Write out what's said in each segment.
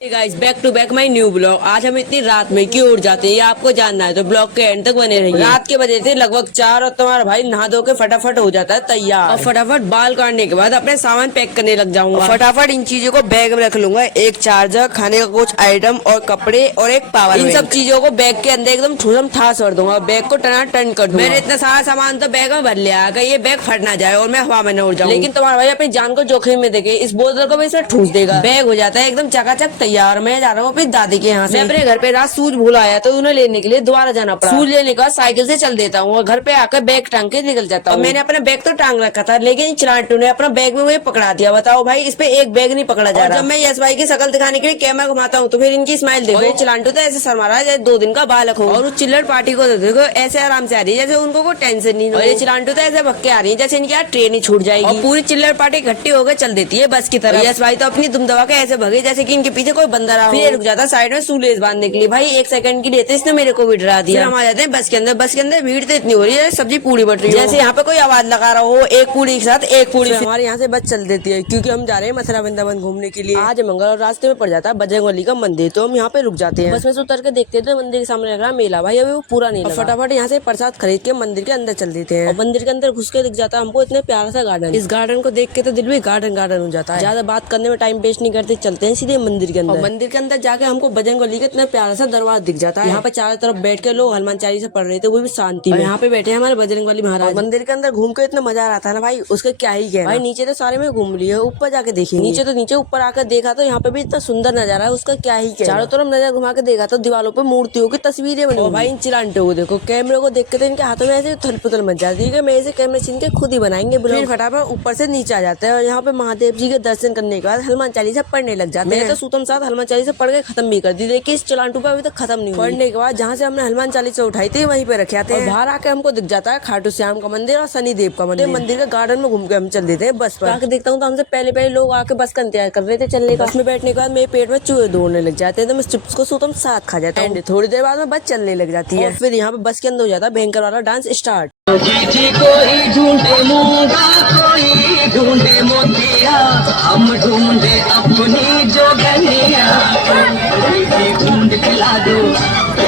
Guys, back to back my new blog. आज हम इतनी रात में क्यों उठ जाते हैं ये आपको जानना है तो ब्लॉग के एंड तक बने रहिए। रात के बजे थे लगभग 4 और तुम्हारा भाई नहा धो के फटाफट हो जाता है तैयार और फटाफट बाल काटने के बाद अपने सामान पैक करने लग जाऊंगा। फटाफट इन चीजों को बैग में रख लूंगा। एक चार्जर, खाने का कुछ आइटम और कपड़े और एक पावर बैंक। इन सब चीजों को बैग के अंदर एकदम ठूसम ठास कर दूंगा। बैग को टना टन कर दूंगा। मैंने इतना सारा सामान तो बैग में भर लिया है, ये बैग फट ना जाए और मैं हवा में न उड़ जाऊं। लेकिन तुम्हारा भाई अपनी जान को जोखिम में देके इस बोतल को भी इसे ठूस देगा। बैग हो जाता है एकदम चकाचक तैयार। मैं जा रहा हूँ अपनी दादी के यहाँ से। मैं अपने घर पे रात सूज भूल आया तो उन्हें लेने के लिए दोबारा जाना पड़ा। सूज लेने का साइकिल से चल देता हूँ और घर पे आकर बैग टांग के निकल जाता हूँ। मैंने अपना बैग तो टांग रखा था लेकिन चिलांटू ने अपना बैग में मुझे पकड़ा दिया। बताओ भाई, इस पे एक बैग नहीं पकड़ा जा रहा। जब मैं यश भाई की शक्ल दिखाने के लिए कैमरा घुमाता हूँ तो फिर इनकी स्माइल देखो। ये चिलांटू तो ऐसे शर्मा रहा है जैसे 2 दिन का बालक हो। और उस चिल्लर पार्टी को तो देखो ऐसे आराम से आ रही है जैसे उनको कोई टेंशन नहीं। और ये चिलांटू तो ऐसे भक्के आ रही है जैसे इनकी यार ट्रेन ही छूट जाएगी। और पूरी चिल्लर पार्टी इकट्ठी होकर चल देती है बस की तरफ। यश भाई तो अपनी दुम दबा के ऐसे भगे जैसे कि इनके पीछे कोई बंदा रहा हो। फिर रुक जाता साइड में सूलेस बांधने के लिए। भाई 1 सेकंड की देते इसने मेरे को भी डरा दिया। हम आ जाते हैं बस के अंदर। बस के अंदर भीड़ तो इतनी हो रही है सब्जी पूरी बट रही है जैसे यहाँ पे कोई आवाज लगा रहा हो। एक पूरी के साथ एक पूरी हमारे यहाँ से बस चल देती है क्योंकि हम जा रहे हैं मथुरा वृंदावन घूमने के लिए। आज मंगल और रास्ते में पड़ जाता है बजरंगबली का मंदिर तो हम यहाँ पे रुक जाते हैं। बस में से उतर के देखते थे मंदिर के सामने लग रहा मेला। भाई अभी वो पूरा नहीं लगा। फटाफट यहाँ से प्रसाद खरीद के मंदिर के अंदर चल देते हैं। और मंदिर के अंदर घुस के दिख जाता है हमको इतने प्यारा सा गार्डन। इस गार्डन को देख के तो दिल भी गार्डन गार्डन हो जाता है। ज्यादा बात करने में टाइम वेस्ट नहीं करते, चलते हैं सीधे मंदिर के अंदर। और मंदिर के अंदर जाके हमको बजरंगबली का इतना प्यारा सा दरबार दिख जाता है। यहाँ पे चारों तरफ बैठ के लोग हनुमान चालीसा पढ़ रहे थे वो भी शांति में। यहाँ पे बैठे हमारे बजरंगबली महाराज। मंदिर के अंदर घूम के इतना मजा आ रहा था ना भाई, उसका क्या ही कहना। भाई नीचे तो सारे में घूम लिए, ऊपर जाके देखेंगे। नीचे तो नीचे, ऊपर आकर देखा तो यहाँ पे भी इतना सुंदर नजारा है, उसका क्या ही कहना। चारों तरफ नजर घुमा के देखा तो दीवारों पे मूर्तियों की तस्वीरें बनी। और भाई इन चिलांटों को देखो, कैमरे को देख के तो इनके हाथों में ऐसे थल पुथल मच जाती है कि मैं ऐसे कैमरे छीन के खुद ही बनाएंगे। फिर फटाफट ऊपर से नीचे आ जाते हैं और यहाँ पे महादेव जी के दर्शन करने के बाद हनुमान चालीसा पढ़ने लग जाते हैं। मैंने तो सूतम साथ हनुमान चालीसा पढ़ के खत्म भी कर दी। देखिए इस चिलांटू पे अभी तक खत्म नहीं हुई। पढ़ने के बाद जहाँ से हमने हनुमान चालीसा उठाई थी वहीं पे रखे आते हैं। बाहर आके हमको दिख जाता है खाटू श्याम का मंदिर और शनि देव का मंदिर। मंदिर के गार्डन में घूम के हम चल देते हैं बस पर। आके देखता हूँ तो हमसे पहले पहले लोग आके बस का इंतजार कर रहे थे चलने का। बस में बैठने के बाद मेरे पेट में चूहे दौड़ने लग जाते हैं तो मैं चिप्स को सूतम साथ खा जाता हूँ। थोड़ी देर बाद में बस चलने लग जाती है। फिर यहाँ पे बस के अंदर हो जाता है भयंकर वाला डांस स्टार्ट। कोई ढूंढे मूंगा, कोई ढूंढे मोतिया, हम ढूंढे अपनी जोगनिया। कोई ढूंढ के ला दो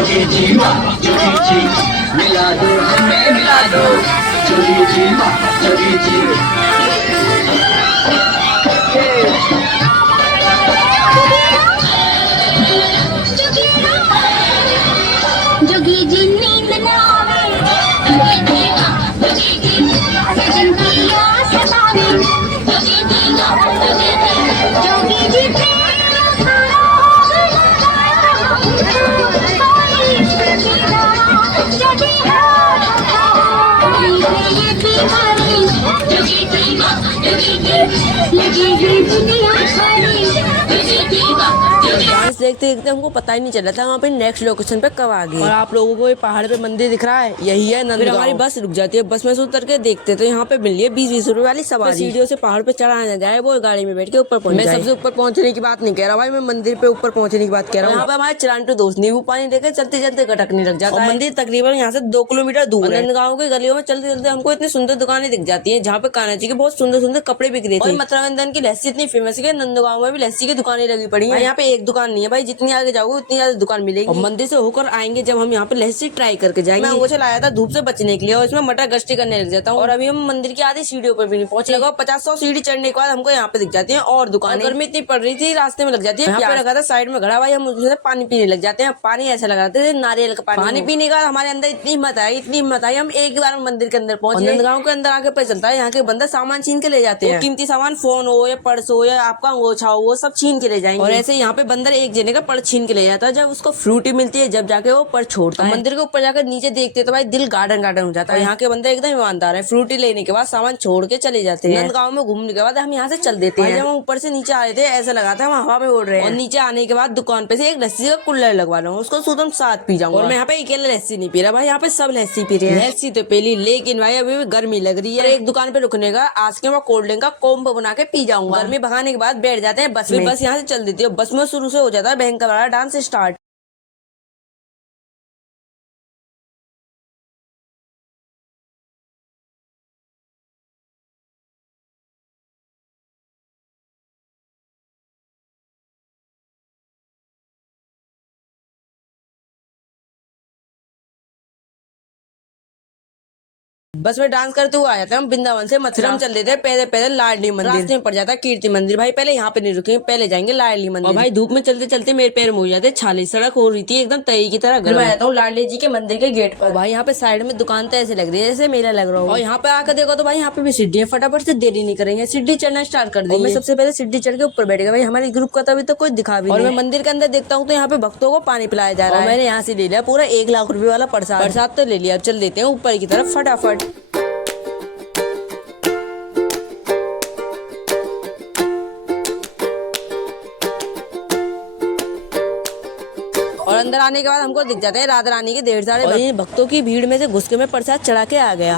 जी जीवा, जी मिला दो, हमें मिला दो जी जीवा, जी जोगी जी नींद न आवे, जोगी जी सजन की आस सतावे, जोगी जी प्रेम सरोवर लगाओ, कोई सजीदा जगी हाथ उठाओ, ये बीमारी जोगी जी लगी है दुनिया सारी, जोगी जी डांस देखते देखते हमको पता ही नहीं चला था वहाँ पे नेक्स्ट लोकेशन पे कब आ गए। और आप लोगों को ये पहाड़ पे मंदिर दिख रहा है, यही है नंदगांव। फिर हमारी बस रुक जाती है। बस में से उतर के देखते तो यहाँ पे मिल रही है 20-20 रुपए वाली सवारी। सीढ़ियों से पहाड़ पे चढ़ा ना जाए, वो गाड़ी में बैठ के ऊपर पहुंच। मैं सबसे ऊपर पहुंचने की बात नहीं कह रहा भाई, मैं मंदिर पे ऊपर पहुंचने की बात कह रहा हूँ। यहाँ पे हमारे चिलांटू दोस्त नींबू पानी देकर चलते चलते गटकने लग जाता है। मंदिर तकरीबन यहाँ से 2 किलोमीटर दूर है। नंदगांव की गलियों में चलते चलते हमको इतनी सुंदर दुकानें दिख जाती है जहाँ पे कान्हा जी के बहुत सुंदर सुंदर कपड़े बिक रहे थे। और मथुरा वृंदावन की लस्सी इतनी फेमस है, नंदगांव में भी लस्सी की दुकानें लगी पड़ी है। यहाँ पे एक दुकान नहीं है भाई, जितनी आगे जाओगे उतनी ज्यादा दुकान मिलेगी। और मंदिर से होकर आएंगे जब हम यहाँ पे लस्सी ट्राई करके जाएंगे। मैं अंगूठा लाया था धूप से बचने के लिए और इसमें मटर गश्ती करने लग जाता हूँ। और अभी हम मंदिर की आधी सीढ़ियों पर भी नहीं पहुंचे। लगा 50-100 सीढ़ी चढ़ने के बाद हमको यहाँ पे दिख जाती है और दुकान। गर्मी इतनी पड़ रही थी रास्ते में लग जाती है। यहाँ पे रखा था साइड में खड़ा भाई, हम उसमें पानी पीने लग जाते हैं। पानी ऐसा लगा थे नारियल का पानी पीने का हमारे अंदर इतनी हिम्मत आई हम एक बार मंदिर के अंदर पहुंचे। नंदगांव के अंदर आके पता चलता है यहाँ के बंदर सामान छीन के ले जाते हैं। कीमती सामान, फोन हो या पर्स हो या आपका अंगोछा हो, वो सब छीन के ले जाएंगे। और ऐसे यहाँ पे बंदर एक जने का पर्स छीन के ले जाता है। जब उसको फ्रूटी मिलती है जब जाके वो पर्स छोड़ता है। मंदिर के ऊपर जाकर नीचे देखते तो भाई दिल गार्डन गार्डन हो जाता है। यहाँ के बंदे एकदम ईमानदार है, फ्रूटी लेने के बाद सामान छोड़ के चले जाते हैं। नंदगांव में घूमने के बाद हम यहाँ से चल देते हैं। जब हम ऊपर से नीचे आ रहे थे ऐसा लगा था हम हवा में उड़ रहे हैं। और नीचे आने के बाद दुकान पे से एक लस्सी का कुल्लर लगवा लूँ, उसको सूतम साथ पी जाऊंगा। और मैं यहाँ पे अकेले लस्सी नहीं पी रहा भाई, यहाँ पे सब लस्सी पी रहे हैं। लस्सी तो पी, लेकिन भाई अभी भी गर्मी लग रही है। एक दुकान पे रुकने का आज के मैं कोल्ड ड्रिंक का कॉम्बो बना के पी जाऊंगा। गर्मी भगाने के बाद बैठ जाते हैं बस में। बस यहाँ से चल देती है। बस में शुरू से हो जाता है भयंकर वाला डांस स्टार्ट। बस में डांस करते हुए आ जाते हैं हम वृंदावन से मथुरा। हम चल देते हैं पैदल पैदल लाडली मंदिर। रास्ते में पड़ जाता है कीर्ति मंदिर। भाई पहले यहाँ पे नहीं रुकेंगे, पहले जाएंगे लाडली मंदिर। और भाई धूप में चलते चलते मेरे पैर मुड़ जाते, छाली सड़क हो रही थी एकदम तई की तरह। मैं आता हूँ लाडली जी के मंदिर के गेट पर। भाई यहाँ पे साइड में दुकान तो ऐसे लग रही है जैसे मेला लग रहा हो। और यहाँ पे आकर देखो तो भाई यहाँ पे भी सीढ़ी है, फटाफट से देरी नहीं करेंगे, सीढ़ी चढ़ना स्टार्ट कर देंगे। मैं सबसे पहले सीढ़ी चढ़ के ऊपर बैठ गया। भाई हमारे ग्रुप का तभी तो कोई दिखा भी नहीं। और मैं मंदिर के अंदर देखता हूँ तो यहाँ पे भक्तों को पानी पिलाया जा रहा है। मैंने यहाँ से ले लिया पूरा 1 लाख रुपए वाला प्रसाद तो ले लिया। अब चल देते हैं ऊपर की तरफ फटाफट। और अंदर आने के बाद हमको दिख जाते हैं राधा रानी के 1.5 सारे भक्तों की भीड़ में से घुस के मैं प्रसाद चढ़ा के आ गया।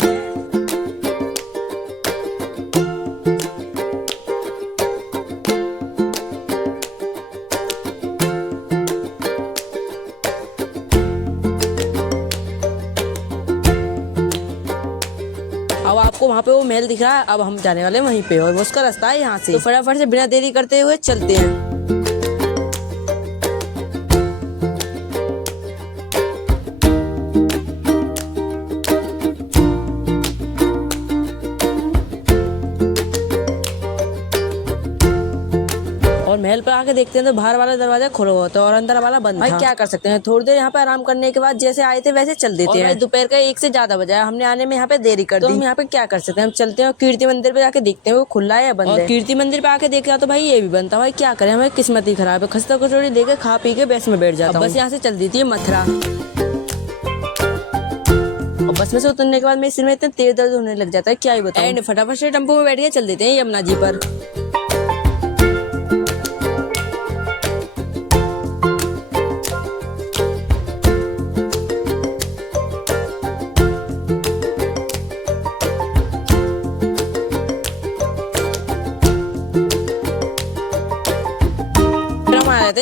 अब आपको वहाँ पे वो महल दिख रहा है, अब हम जाने वाले हैं वहीं पे और उसका रास्ता है यहाँ से। तो फटाफट से बिना देरी करते हुए चलते हैं। और महल पर आके देखते हैं तो बाहर वाला दरवाजा खुला हुआ था और अंदर वाला बंद था। भाई क्या कर सकते हैं, थोड़ी देर यहाँ पे आराम करने के बाद जैसे आए थे वैसे चल देते हैं। दोपहर का 1 से ज्यादा बजा है, हमने आने में यहाँ पे देरी कर दी। हम यहाँ पे क्या कर सकते हैं, हम चलते हैं और कीर्ति मंदिर पे जाके देखते हैं वो खुला है या बंद है। कीर्ति मंदिर पे आके देखा तो भाई ये भी बंद था। भाई क्या करें, हमारी किस्मत ही खराब है। खस्ता कचौड़ी देके खा पी के बस में बैठ जाता हूं। बस यहाँ से चल देती है मथुरा। और बस में से उतरने के बाद मेरे सिर में इतना तेज दर्द होने लग जाता है क्या ही बताऊं। फटाफट से टेम्पो में बैठ के चल देते हैं यमुना जी पर।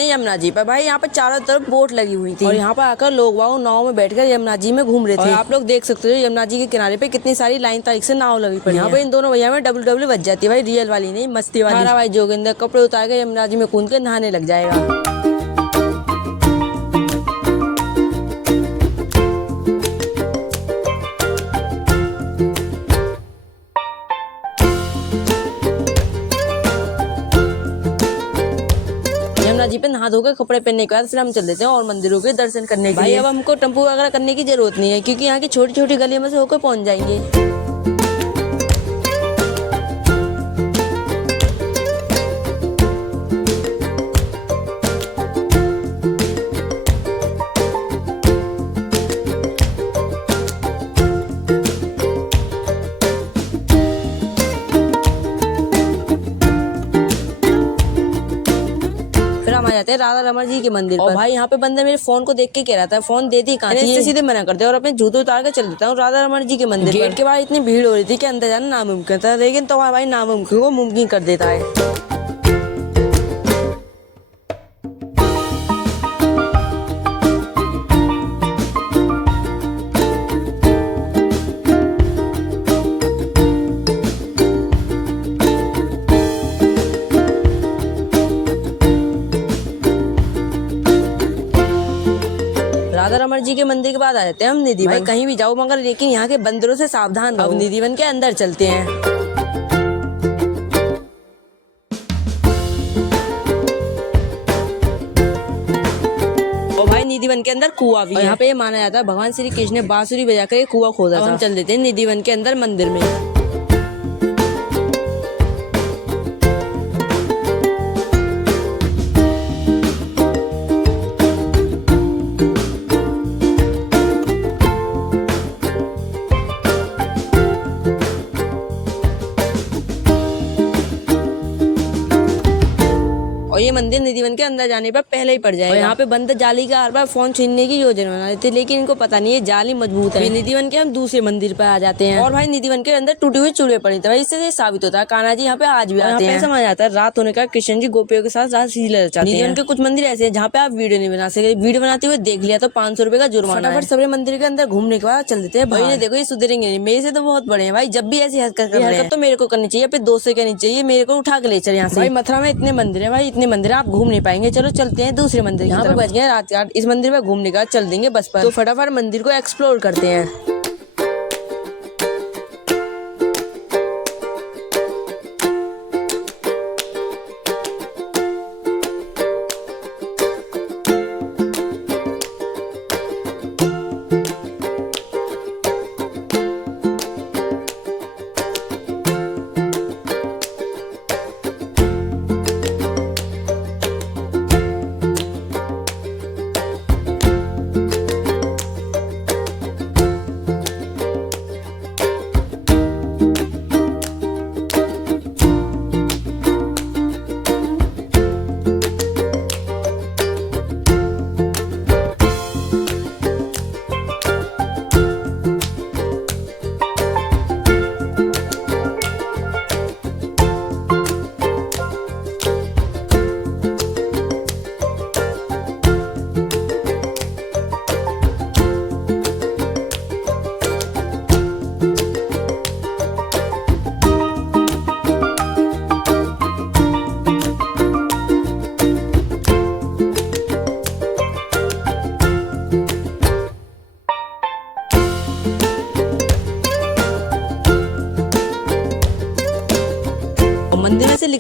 यमुना जी पर भाई यहाँ पे चारों तरफ बोट लगी हुई थी और यहाँ पर आकर लोग वाव नाव में बैठकर यमुना जी में घूम रहे थे। और आप लोग देख सकते हो यमुना जी के किनारे पे कितनी सारी लाइन तारीख से नाव लगी पड़ी। यहाँ पे इन दोनों भैया में WW बच जाती है भाई, रियल वाली नहीं मस्ती वाली। भाई जोगिंदर कपड़े उतार के यमुना जी में कूद के नहाने लग जाएगा। यमुना जी पे नहा धोकर कपड़े पहनने के बाद फिर हम चल देते हैं और मंदिरों के दर्शन करने के लिए। अब हमको टेम्पो वगैरह करने की जरूरत नहीं है क्योंकि यहाँ की छोटी छोटी गलियों में से होकर पहुंच जाएंगे। हम आ जाते हैं राधा रमण जी के मंदिर पर। भाई यहाँ पे बंदा मेरे फोन को देख के कह रहा था फोन दे दी कहाँ, इससे सीधे मना करते और अपने जूते उतार के चल देता हूँ राधा रमण जी के मंदिर। गेट के बाहर इतनी भीड़ हो रही थी कि अंदर जाना नामुमकिन था, लेकिन तुम्हारा भाई नामुमकिन को मुमकिन कर देता है। राधा रमण जी के मंदिर के बाद आ जाते हैं हम निधिवन। भाई कहीं भी जाओ मगर लेकिन यहाँ के बंदरों से सावधान रहो। अब निधिवन के अंदर चलते हैं। और भाई निधिवन के अंदर कुआं भी है। यहाँ पे ये माना जाता है भगवान श्री कृष्ण ने बांसुरी बजाकर ये कुआं खोदा था। हम चल देते हैं निधिवन के अंदर मंदिर में। और ये मंदिर निधिवन के अंदर जाने पर पहले ही पड़ जाएगा। और यहाँ पे बंद जाली का हर बार फोन छीनने की योजना बना रहे थे, लेकिन इनको पता नहीं है जाली मजबूत है। निधिवन के हम दूसरे मंदिर पर आ जाते हैं और भाई निधिवन के अंदर टूटे हुए चूल्हे पड़े थे। भाई इससे साबित होता है कान्हा जी यहाँ पे आज भी आते हैं। समझ आता है रात होने का कृष्ण जी गोपियों के साथ रास लीला रचाते हैं। निधिवन के कुछ मंदिर ऐसे हैं जहाँ पे आप वीडियो नहीं बना सकते, वीडियो बनाते हुए देख लिया तो 500 रुपए का जुर्माना। फटाफट सबरे मंदिर के अंदर घूमने के बाद चल देते हैं। भाई देखो ये सुधरेंगे नहीं, मेरे से तो बहुत बड़े हैं भाई, जब भी ऐसी हरकत तो मेरे को करनी चाहिए, अपने दोस्त से करनी चाहिए, मेरे को उठा के ले चल यहाँ से। भाई मथुरा में इतने मंदिर है भाई, इतने मंदिर आप घूम नहीं पाएंगे। चलो चलते हैं दूसरे मंदिर। यहाँ पे बच गए रात 8। इस मंदिर में घूमने का चल देंगे बस पर। तो फटाफट मंदिर को एक्सप्लोर करते हैं।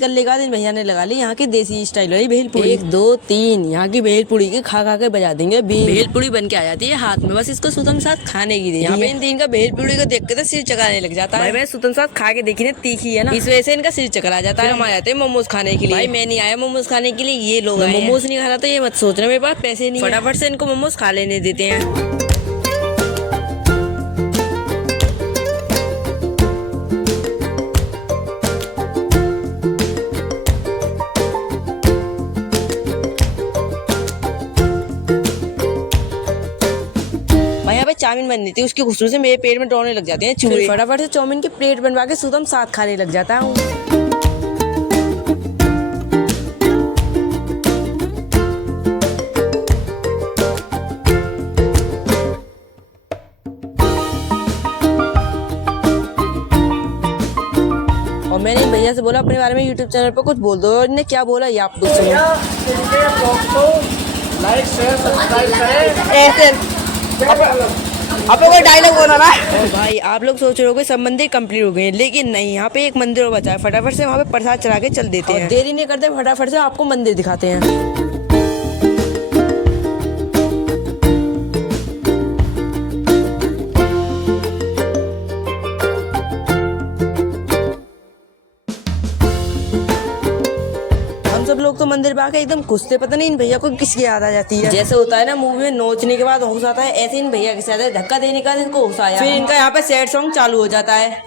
निकलने के बाद इन भैया ने लगा ली यहाँ की देसी स्टाइल वाली भेलपुरी। 1 2 3 यहाँ की भेलपुरी के खा खा के बजा देंगे भेलपुरी बन के आ जाती है हाथ में, बस इसको सुतम साथ खाने की यहाँ पे इन तीन का भेलपुरी को देख के तो सिर चकराने लग जाता है। भाई सुतम साथ खा के देखी ना, तीखी है ना, इस वजह से इनका सिर चकरा जाता है। हम आ जाते हैं मोमोज खाने के लिए। भाई मैं नहीं आया मोमोज खाने के लिए, ये लोग मोमोज नहीं खाना तो ये मत सोचना मेरे पास पैसे नहीं, फटाफट से इनको मोमोज खा लेने देते हैं। चाउमीन बननी थी, उसकी खुशबू से मेरे पेट में दौड़ने लग जाते हैं चूहे। फटाफट से चाउमीन की प्लेट बनवा के सुदम साथ खाने लग जाता हूँ। और मैंने भैया से बोला अपने बारे में यूट्यूब चैनल पर कुछ बोल दो, और इन्हें क्या बोला ये आप लोग सुनो। लाइक शेयर सब्सक्राइब करें। ऐसे आप लोग डायलॉग बोला ना। भाई आप लोग सोच रहे हो कि सब मंदिर कंप्लीट हो गए हैं, लेकिन नहीं, यहाँ पे एक मंदिर और बचा है। फटाफट से वहाँ पे प्रसाद चढ़ा के चल देते हैं, देरी नहीं करते, फटाफट से आपको मंदिर दिखाते हैं। सब लोग तो मंदिर में आके एकदम खुश थे, पता नहीं इन भैया को किसकी याद आ जाती है। जैसे होता है ना मूवी में नोचने के बाद होश आता है, ऐसे इन भैया के साथ धक्का देने का इनको होश आया, फिर इनका यहाँ पे सैड सॉन्ग चालू हो जाता है।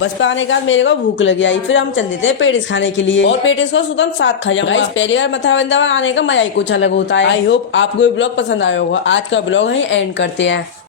बस पे आने के बाद मेरे को भूख लगी आई, फिर हम चल देते हैं पेटिस खाने के लिए, और पेटिस को सुदम साथ खा जाऊंगा। पहली बार मथुरा वृंदावन आने का मजा ही कुछ अलग होता है। आई होप आपको ये ब्लॉग पसंद आया होगा। आज का ब्लॉग ही एंड करते हैं।